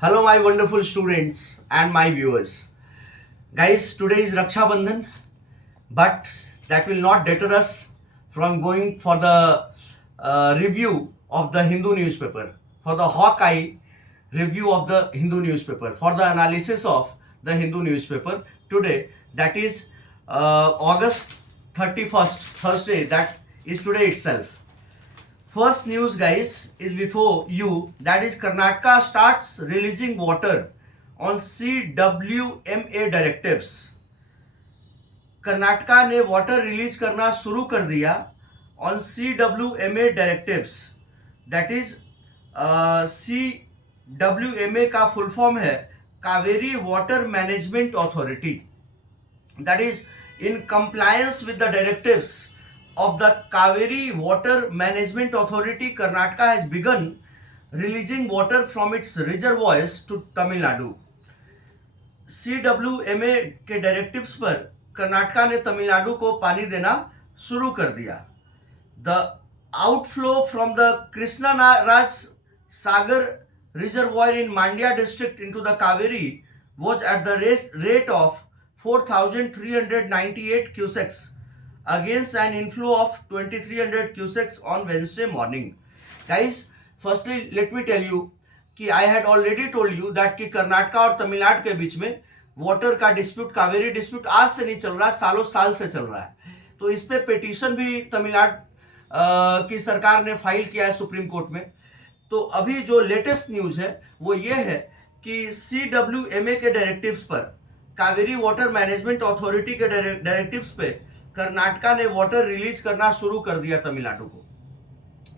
Hello, my wonderful students and my viewers. Guys, today is Raksha Bandhan, but that will not deter us from going for the review of the Hindu newspaper, for the Hawkeye review of the Hindu newspaper, for the analysis of the Hindu newspaper today, that is August 31st, Thursday, that is today itself. First news, guys, is before you, that is Karnataka starts releasing water on CWMA directives. Karnataka ने water release करना शुरू कर दिया on CWMA directives. That is CWMA का full form है Kaveri water management authority. That is in compliance with the directives of the Kaveri Water Management Authority, Karnataka has begun releasing water from its reservoirs to Tamil Nadu. CWMA के directives पर कर्नाटका ने तमिलनाडु को पानी देना शुरू कर दिया. The outflow from the Krishnaraj Sagar reservoir in Mandya district into the Kaveri was at the rate of 4,398 cusecs against an inflow of 2,300 cusecs on Wednesday morning. Guys, firstly let me tell you कि I had already told you that कि कर्नाटका और तमिलनाडु के बीच में water का dispute, Kaveri dispute आज से नहीं चल रहा, सालों साल से चल रहा है. तो इस पे पिटीशन भी तमिलनाडु की सरकार ने फाइल किया है सुप्रीम कोर्ट में. तो अभी जो लेटेस्ट न्यूज है वो ये है कि CWMA के डायरेक्टिव्स पर, कावेरी वाटर मैनेजमेंट अथॉरिटी के डायरेक्टिव्स पे कर्नाटका ने वाटर रिलीज करना शुरू कर दिया तमिलनाडु को.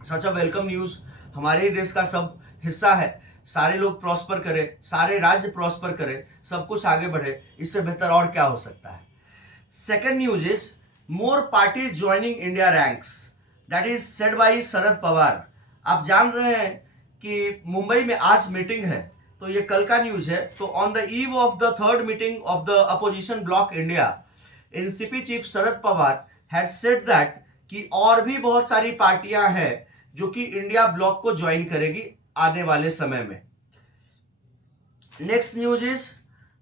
सच अ वेलकम न्यूज. हमारे ही देश का सब हिस्सा है, सारे लोग प्रॉस्पर करें, सारे राज्य प्रॉस्पर करें, सब कुछ आगे बढ़े, इससे बेहतर और क्या हो सकता है. Second news is more parties joining India ranks. That is said by Sharad Pawar. आप जान रहे हैं कि मुंबई में आज मीटिंग है, तो ये कल का न्यूज है. तो on the eve of the third meeting of the opposition block India, NCP chief Sharad Pawar had said that कि और भी बहुत सारी पार्टियां हैं जो कि इंडिया ब्लॉक को ज्वाइन करेगी आने वाले समय में. Next news is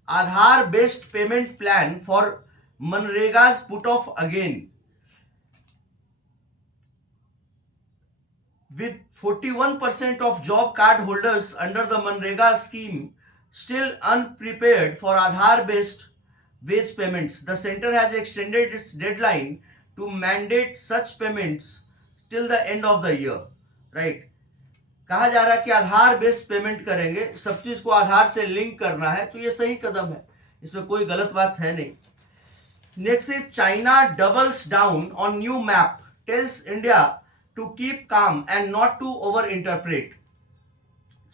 Aadhaar based payment plan for MNREGA's put off again. With 41% of job card holders under the Manrega scheme still unprepared for Aadhaar-based wage payments, the center has extended its deadline to mandate such payments till the end of the year. Right? कहा जा रहा है कि आधार based payment करेंगे, सब चीज को आधार से लिंक करना है, तो ये सही कदम है, इसमें कोई गलत बात है नहीं. Next is China doubles down on new map, tells India to keep calm and not to over interpret.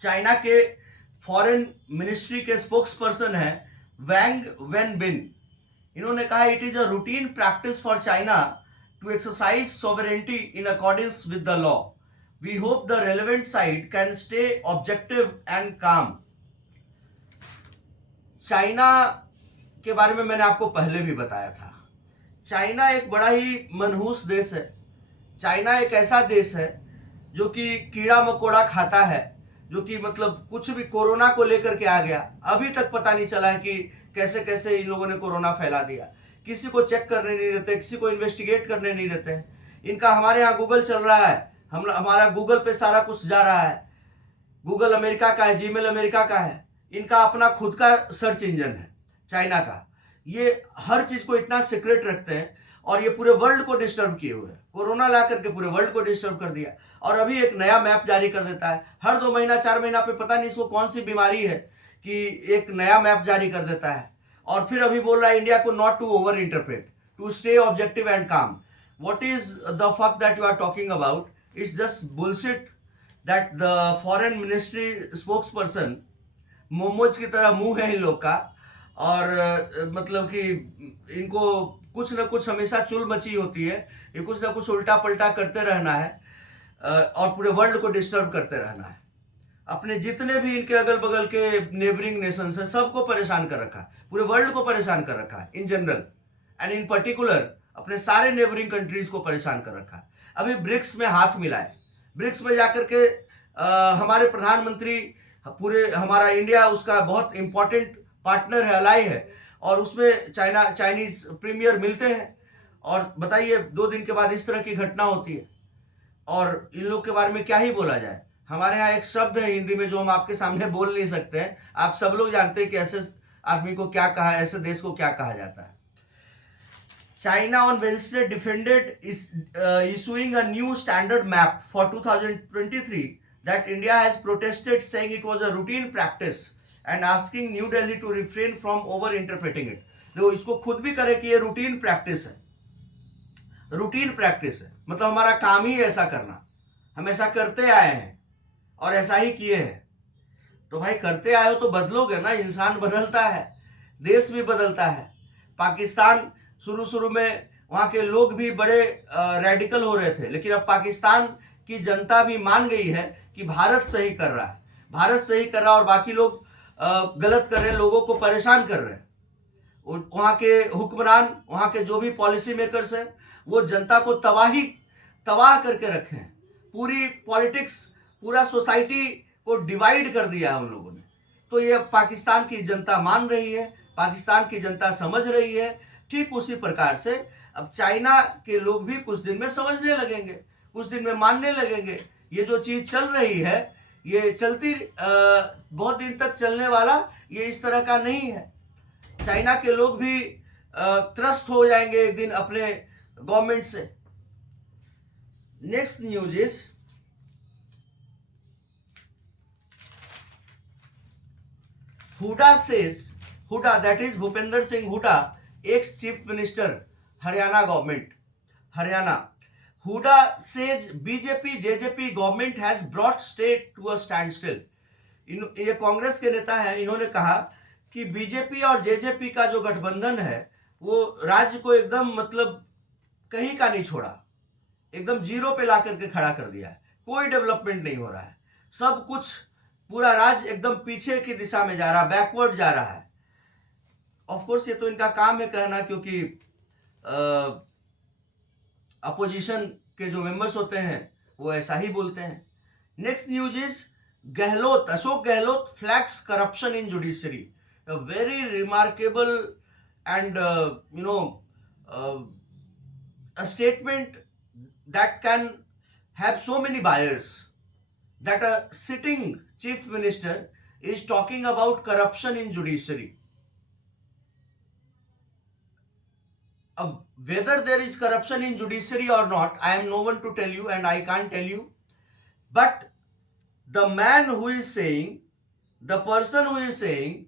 China के फॉरेन मिनिस्ट्री के स्पोक्स पर्सन है वैंग वेनबिन. इन्होंने कहा it is a routine practice for China to exercise sovereignty in accordance with the law. We hope the relevant side can stay objective and calm. China के बारे में मैंने आपको पहले भी बताया था. चाइना एक बड़ा ही मनहूस देश है. चाइना एक ऐसा देश है जो कि कीड़ा मकोड़ा खाता है, जो कि मतलब कुछ भी कोरोना को लेकर के आ गया, अभी तक पता नहीं चला है कि कैसे कैसे इन लोगों ने कोरोना फैला दिया. किसी को चेक करने नहीं देते, किसी को इन्वेस्टिगेट करने नहीं देते. इनका हमारे यहाँ गूगल चल रहा है, हमारा गूगल पे सारा कुछ जा रहा है. गूगल अमेरिका का है, जीमेल अमेरिका का है, इनका अपना खुद का सर्च इंजन है चाइना का. ये हर चीज को इतना सीक्रेट रखते हैं और ये पूरे वर्ल्ड को डिस्टर्ब किए हुए हैं. कोरोना ला करके पूरे वर्ल्ड को डिस्टर्ब कर दिया और अभी एक नया मैप जारी कर देता है. हर 2 महीना 4 महीना पे पता नहीं इसको कौन सी बीमारी है कि एक नया मैप जारी कर देता है और फिर अभी बोल रहा है इंडिया को not to over interpret, to stay objective and calm. What is the fuck that you are talking about? It's just bullshit that the foreign ministry spokesperson, momos की तरह मुंह है इन लोग का और मतलब कि इनको कुछ ना कुछ हमेशा चुल मची होती है. ये कुछ ना कुछ उल्टा पलटा करते रहना है और पूरे वर्ल्ड को डिस्टर्ब करते रहना है. अपने जितने भी इनके अगल बगल के नेबरिंग नेशंस हैं सबको परेशान कर रखा है, पूरे वर्ल्ड को परेशान कर रखा है in general and in particular. अपने सारे नेबरिंग कंट्रीज को परेशान कर रखा है. अभी ब्रिक्स में हाथ मिलाए, ब्रिक्स में जाकर के हमारे प्रधानमंत्री पूरे हमारा इंडिया उसका बहुत इंपॉर्टेंट पार्टनर है, अलाई है, और उसमें चाइनीज प्रीमियर मिलते हैं। और बताइए 2 दिन के बाद इस तरह की घटना होती है, और इन लोग के बारे में क्या ही बोला जाए। हमारे यहाँ एक शब्द है हिंदी में जो हम आपके सामने बोल नहीं सकते हैं, आप सब लोग जानते हैं कि ऐसे आदमी को क्या कहा, ऐसे देश को क्या कहा जाता है। China on Wednesday defended is issuing a new standard map for 2023 that India has protested, saying it was a routine practice and asking New Delhi to refrain from over interpreting it. देखो, इसको खुद भी करे कि ये routine practice है, routine practice है, मतलब हमारा काम ही ऐसा करना, हम ऐसा करते आए हैं और ऐसा ही किए हैं। तो भाई करते आए हो तो बदलोगे ना, इंसान बदलता है, देश भी बदलता है। पाकिस्तान शुरू शुरू में वहाँ के लोग भी बड़े रेडिकल हो रहे थे, लेकिन अब पाकिस्तान की जनता भी मान गई है कि भारत सही कर रहा है, भारत सही कर रहा है और बाकी लोग गलत कर रहे हैं, लोगों को परेशान कर रहे हैं। वहाँ के हुक्मरान, वहाँ के जो भी पॉलिसी मेकर्स हैं, वो जनता को तबाह करके रखे हैं। पूरी पॉलिटिक्स, पूरा सोसाइटी को डिवाइड कर दिया है उन लोगों ने। तो ये पाकिस्तान की जनता मान रही है, पाकिस्तान की जनता समझ रही है। ठीक उसी प्रकार से अब चाइना के लोग भी कुछ दिन में समझने लगेंगे, कुछ दिन में मानने लगेंगे। ये जो चीज चल रही है, ये चलती बहुत दिन तक चलने वाला ये इस तरह का नहीं है। चाइना के लोग भी त्रस्त हो जाएंगे एक दिन अपने गवर्नमेंट से। Next news is Hooda says, Hooda that is Bhupinder Singh Hooda, ex chief minister Haryana government, Haryana. Huda says BJP JJP government has brought state to a standstill. ये कांग्रेस के नेता हैं, इन्होंने कहा कि बीजेपी और जेजेपी का जो गठबंधन है वो राज्य को एकदम मतलब कहीं का नहीं छोड़ा, एकदम जीरो पे ला करके खड़ा कर दिया है। कोई डेवलपमेंट नहीं हो रहा है, सब कुछ, पूरा राज्य एकदम पीछे की दिशा में जा रहा है, बैकवर्ड जा रहा है। ऑफ कोर्स ये तो इनका काम है कहना, क्योंकि अपोजिशन के जो मेंबर्स होते हैं वो ऐसा ही बोलते हैं। Next news is Gehlot, Ashok Gehlot flags corruption in judiciary, a very remarkable and a statement that can have so many buyers, that a sitting chief minister is talking about corruption in judiciary. Whether there is corruption in judiciary or not, I am no one to tell you and I can't tell you. But the man who is saying, the person who is saying,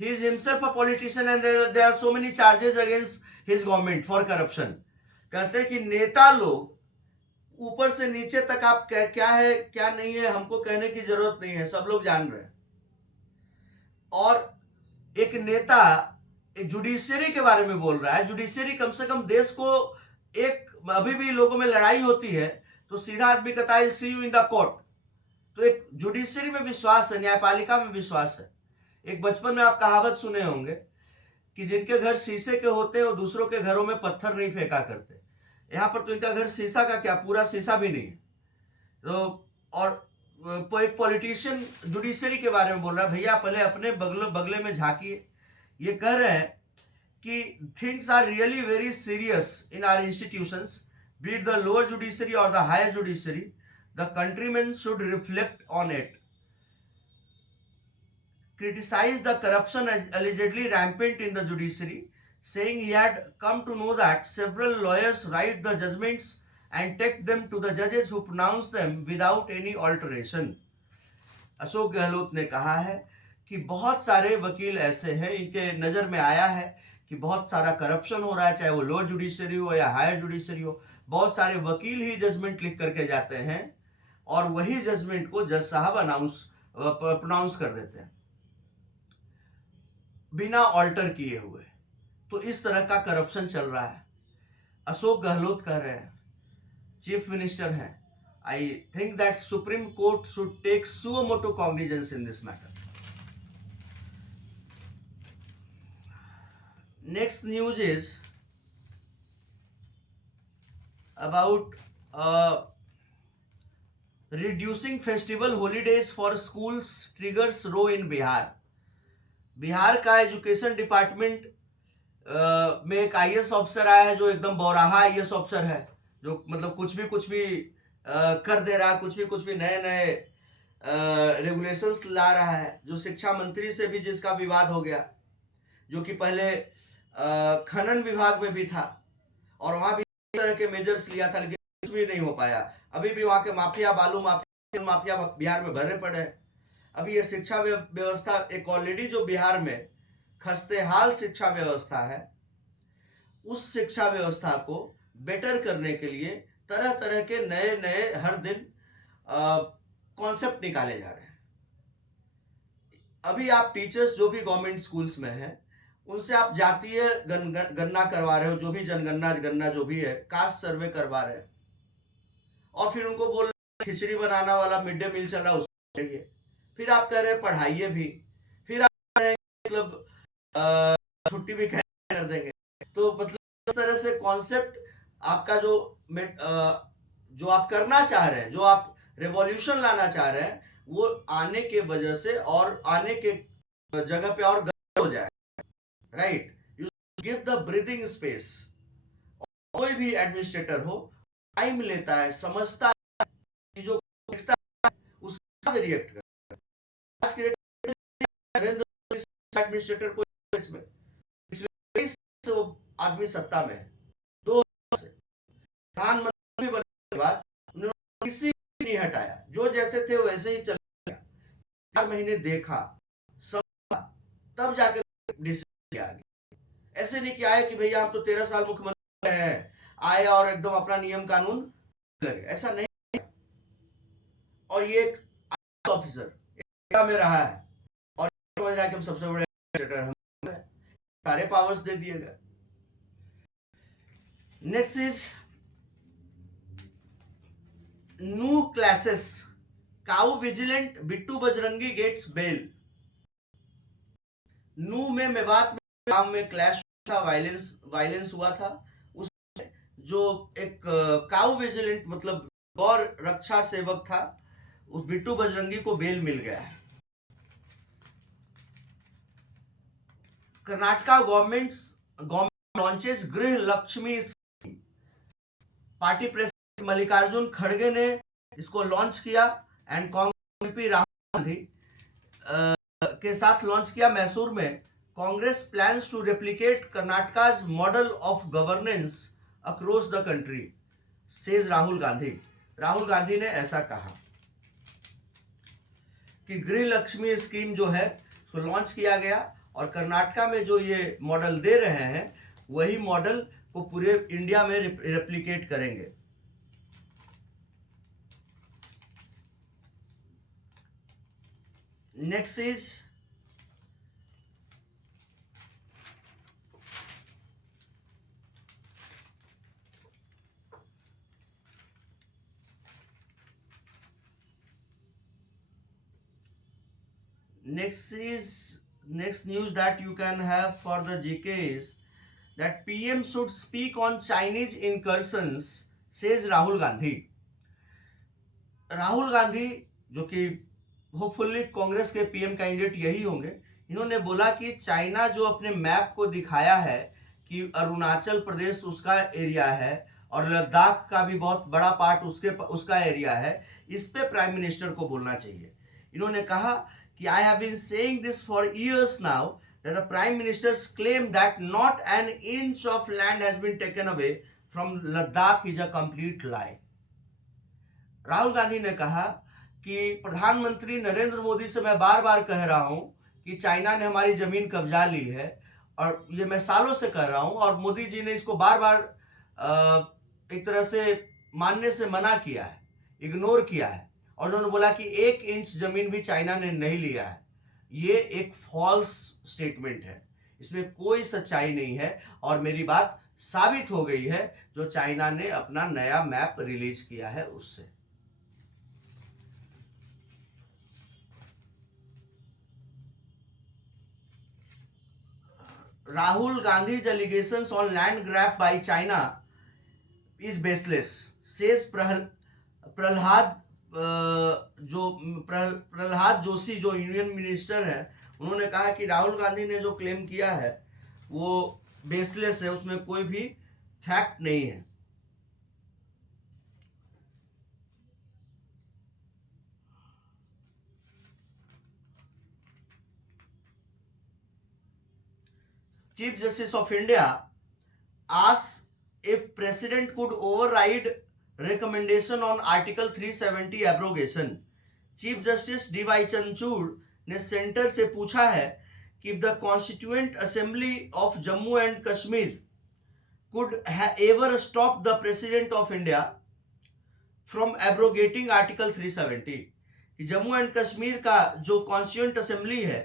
he is himself a politician and there are so many charges against his government for corruption. कहते हैं कि नेता लोग ऊपर से नीचे तक आप क्या है क्या नहीं है हमको कहने की जरूरत नहीं है, सब लोग जान रहे हैं। और एक नेता जुडिशरी के बारे में बोल रहा है, जुडिशरी कम से कम देश को, एक अभी भी लोगों में लड़ाई होती है तो सीधा आदमी कहता है सी यू इन द कोर्ट। तो एक जुडिशरी में विश्वास है, न्यायपालिका में विश्वास है। एक बचपन में आप कहावत सुने होंगे कि जिनके घर शीशे के होते हैं वो दूसरों के घरों में पत्थर नहीं फेंका करते। यहाँ पर तो इनका घर शीशा का क्या, पूरा शीशा भी नहीं है। तो और एक पॉलिटिशियन जुडिशरी के बारे में बोल रहा है, भैया पहले अपने बगले में झांकिए। ये कह रहे हैं कि things are really very serious in our institutions, be it the lower judiciary और the higher judiciary, the countryman should reflect on it, criticize the corruption allegedly rampant in the judiciary, saying he had come to know that several lawyers write the judgments and take them to the judges who pronounce them without any alteration. Ashok Gehlot ने कहा है कि बहुत सारे वकील ऐसे हैं, इनके नज़र में आया है कि बहुत सारा करप्शन हो रहा है, चाहे वो लोअर जुडिशरी हो या हायर जुडिशरी हो। बहुत सारे वकील ही जजमेंट लिख करके जाते हैं और वही जजमेंट को जज साहब प्रोनाउंस कर देते हैं बिना ऑल्टर किए हुए। तो इस तरह का करप्शन चल रहा है। अशोक गहलोत कह रहे हैं, चीफ मिनिस्टर हैं, I think that supreme court should take suo motu cognizance in this matter. Next news is about reducing festival holidays for schools triggers row in Bihar. Bihar का एजुकेशन डिपार्टमेंट में एक आईएएस ऑफिसर आया है जो एकदम Bauraha IAS officer है, जो मतलब कुछ भी कर दे रहा है, कुछ भी नए नए रेगुलेशंस ला रहा है, जो शिक्षा मंत्री से भी जिसका विवाद हो गया, जो कि पहले खनन विभाग में भी था और वहां भी इस तरह के मेजर्स लिया था, लेकिन कुछ भी नहीं हो पाया। अभी भी वहां के माफिया, बालू माफिया बिहार में भरे पड़े हैं। अभी ये शिक्षा व्यवस्था एक ऑलरेडी जो बिहार में खस्तेहाल शिक्षा व्यवस्था है, उस शिक्षा व्यवस्था को बेटर करने के लिए तरह तरह के नए नए हर दिन कॉन्सेप्ट निकाले जा रहे हैं। अभी आप टीचर्स जो भी गवर्नमेंट स्कूल्स में हैं, उनसे आप जातीय गणना करवा रहे हो, जो भी जनगणना जो भी है, कास्ट सर्वे करवा रहे हैं, और फिर उनको बोल रहे खिचड़ी बनाना वाला मिड डे मील चल रहा है उसको चाहिए, फिर आप कह रहे हैं पढ़ाइए भी, फिर आप कह रहे हैं मतलब छुट्टी भी कर देंगे। तो मतलब इस तरह से कॉन्सेप्ट आपका जो आप करना चाह रहे हैं, जो आप रेवोल्यूशन लाना चाह रहे हैं, वो आने के वजह से और आने के जगह पे और गड़बड़ हो जाए। Right, you give the breathing space. कोई भी एडमिनिस्ट्रेटर हो, टाइम लेता है, समझता है, चीजों को देखता है, उसके बाद रिएक्ट करता है। आज के नरेंद्र मोदी एडमिनिस्ट्रेटर को इसमें पिछले से वो आदमी सत्ता में है, 2 से प्रधानमंत्री बनने के बाद उन्होंने किसी नहीं हटाया, जो जैसे थे वैसे ही चल गया। 4 महीने देखा, समझा, तब जाकर डिसीजन आ गया। ऐसे नहीं कि आए कि भैया हम तो 13 साल मुख्यमंत्री हैं, आए और एकदम अपना नियम कानून लगे, ऐसा नहीं। और ये एक ऑफिसर में रहा है और समझ रहा है कि हम सबसे बड़े एडमिनिस्ट्रेटर हैं, सारे पावर्स दे दिए गए। Next is Nuh clashes, cow vigilante Bittu Bajrangi gets bail. Nuh में मेवात में गांव में क्लैश था, वायलेंस हुआ था। उसमें जो एक काऊ विजिलेंट मतलब गौ रक्षा सेवक था, उस बिट्टू बजरंगी को बेल मिल गया है। Karnataka government launches Griha Lakshmi scheme. Party president Mallikarjun खड़गे ने इसको लॉन्च किया एंड कांग्रेस एमपी राहुल गांधी के साथ लॉन्च किया मैसूर में। Congress plans to replicate Karnataka's model of governance across the country, says Rahul Gandhi. Rahul Gandhi ने ऐसा कहा कि गृह लक्ष्मी स्कीम जो है उसको लॉन्च किया गया और कर्नाटका में जो ये मॉडल दे रहे हैं, वही मॉडल को पूरे इंडिया में रेप्लिकेट करेंगे। Next is next news that you can have for the GK is that PM should speak on Chinese incursions, says Rahul Gandhi. Rahul Gandhi जो कि होपफुली कांग्रेस के पीएम कैंडिडेट यही होंगे, इन्होंने बोला कि चाइना जो अपने मैप को दिखाया है कि अरुणाचल प्रदेश उसका एरिया है और लद्दाख का भी बहुत बड़ा पार्ट उसका एरिया है, इस पे प्राइम मिनिस्टर को बोलना चाहिए। इन्होंने कहा कि I have been saying this for years now that the Prime Minister's claim that not an inch of land has been taken away from Ladakh is a complete lie. Rahul Gandhi ने कहा कि प्रधानमंत्री नरेंद्र मोदी से मैं बार बार कह रहा हूं कि चाइना ने हमारी जमीन कब्जा ली है, और ये मैं सालों से कह रहा हूं, और मोदी जी ने इसको बार बार एक तरह से मानने से मना किया है, इग्नोर किया है, और उन्होंने बोला कि 1 इंच जमीन भी चाइना ने नहीं लिया है। ये एक फॉल्स स्टेटमेंट है, इसमें कोई सच्चाई नहीं है, और मेरी बात साबित हो गई है जो चाइना ने अपना नया मैप रिलीज किया है उससे। Rahul Gandhi's allegations on land grab by China is baseless, says Prahlad जो प्रहलाद जोशी जो यूनियन मिनिस्टर हैं, उन्होंने कहा कि राहुल गांधी ने जो क्लेम किया है वो बेसलेस है, उसमें कोई भी फैक्ट नहीं है। Chief Justice of India asks if President could override recommendation on Article 370 abrogation. Chief Justice D.Y. Chanchud ने सेंटर से पूछा है कि if the Constituent Assembly of Jammu and Kashmir could ever stop the President of India from abrogating Article 370, कि Jammu and Kashmir का जो constituent assembly है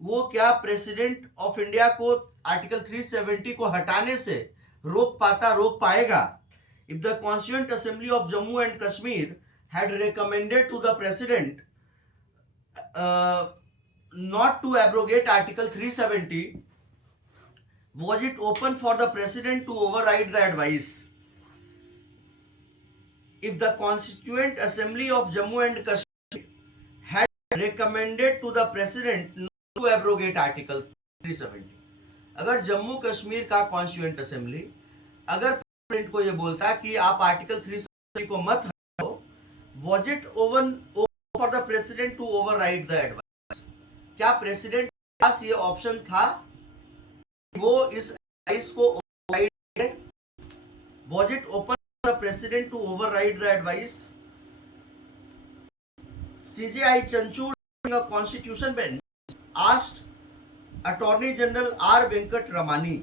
वो क्या प्रेसिडेंट ऑफ इंडिया को आर्टिकल 370 को हटाने से रोक पाएगा। If the constituent assembly of Jammu and Kashmir had recommended to the president not to abrogate Article 370, was it open for the President to override the advice? If the Constituent Assembly of Jammu and Kashmir had recommended to the President not to abrogate Article 370, अगर जम्मू कश्मीर का constituent assembly अगर president को ये बोलता कि आप article 370 को मत हटाओ, was it open for the President to override the advice? क्या प्रेसिडेंट के पास ये ऑप्शन था वो इस एडवाइस को ओवरराइड करे? Was it open for the President to override the advice? CJI Chanchud in a constitution bench asked Attorney General R. Venkat Ramani.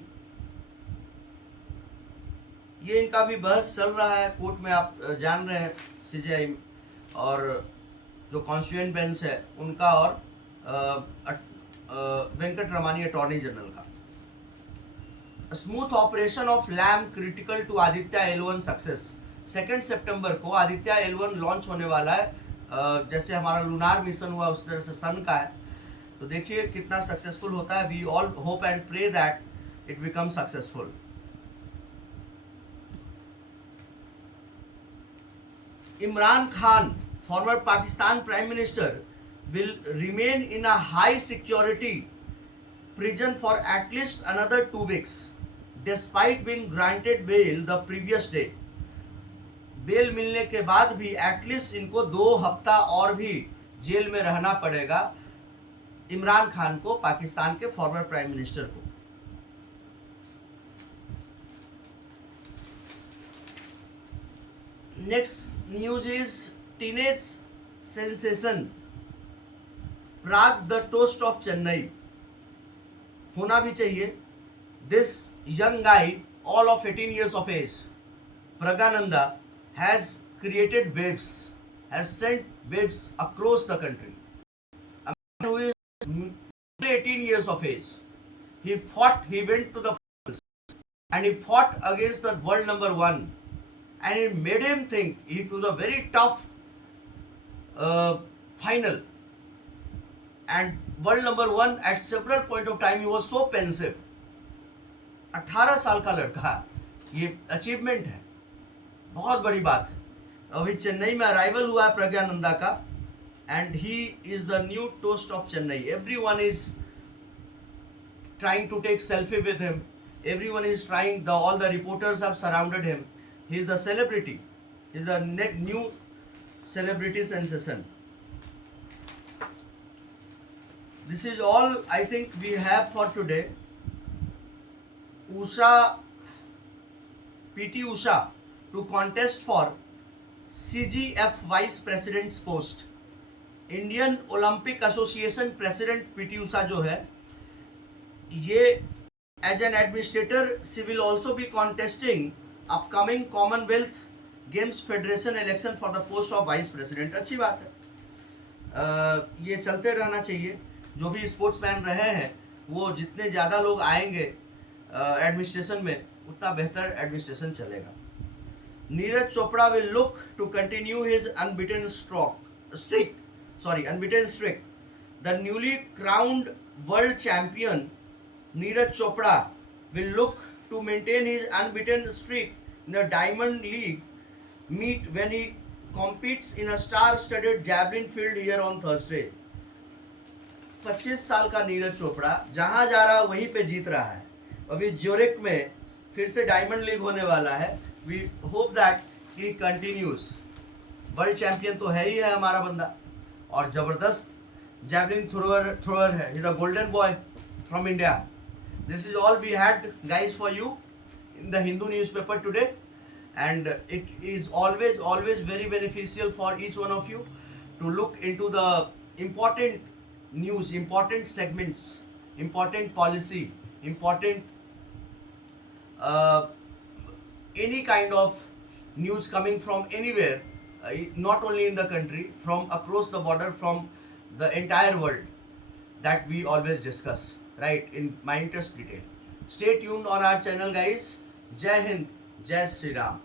ये इनका भी बहस चल रहा है कोर्ट में, आप जान रहे हैं। CJI और जो कॉन्स्टिट्यूएंट बेंच है उनका और वेंकट रमानी अटॉर्नी जनरल का। Smooth operation of LAM critical to Aditya L1 success. 2 सितंबर को आदित्य L1 लॉन्च होने वाला है, जैसे हमारा लूनार मिशन हुआ उस तरह से सन का है। तो देखिए कितना सक्सेसफुल होता है। We all hope and pray that it become successful. Imran Khan, former Pakistan prime minister, will remain in a high security prison for at least another 2 weeks despite being granted bail the previous day. Bail मिलने के बाद भी at least इनको 2 हफ्ता और भी jail में रहना पड़ेगा इमरान खान को, पाकिस्तान के फॉर्मर प्राइम मिनिस्टर को। Next news is teenage sensation Prague the toast of Chennai. होना भी चाहिए। This young guy all of 18 years of age, Pragananda, has created waves, has sent waves across the country. A man who is 18 years of age, he went to the finals and he fought against the world number 1 and it made him think it was a very tough final. And world number 1 at several point of time he was so pensive. 18 साल का लड़का, ये achievement है, बहुत बड़ी बात है। अभी चेन्नई में अराइवल हुआ है प्रज्ञानंदा का and he is the new toast of Chennai. Everyone is trying to take selfie with him, everyone is trying, all the reporters have surrounded him, he is the celebrity, he is the new celebrity sensation. This is all I think we have for today. PT Usha to contest for CGF Vice President's post. Indian Olympic Association President PT Usha जो है ये as an administrator she will also be contesting upcoming Commonwealth Games Federation election for the post of Vice President. अच्छी बात है, ये चलते रहना चाहिए। जो भी स्पोर्ट्समैन रहे हैं वो जितने ज़्यादा लोग आएंगे एडमिनिस्ट्रेशन में उतना बेहतर एडमिनिस्ट्रेशन चलेगा। Neeraj Chopra will look to continue his unbeaten streak. The newly crowned world champion Neeraj Chopra will look to maintain his unbeaten streak in the Diamond League meet when he competes in a star-studded javelin field here on Thursday. 25 साल का नीरज चोपड़ा जहां जा रहा है वहीं पे जीत रहा है. अभी ज्यूरिक में फिर से डायमंड लीग होने वाला है. We hope that he continues. World champion तो है ही है हमारा बंदा और जबरदस्त javelin thrower है. He's a golden boy from India. This is all we had guys for you in the Hindu newspaper today, and it is always very beneficial for each one of you to look into the important news, important segments, important policy, important any kind of news coming from anywhere, not only in the country, from across the border, from the entire world, that we always discuss, right, in Mindshift detail. Stay tuned on our channel guys. Jai Hind, Jai Shri Ram.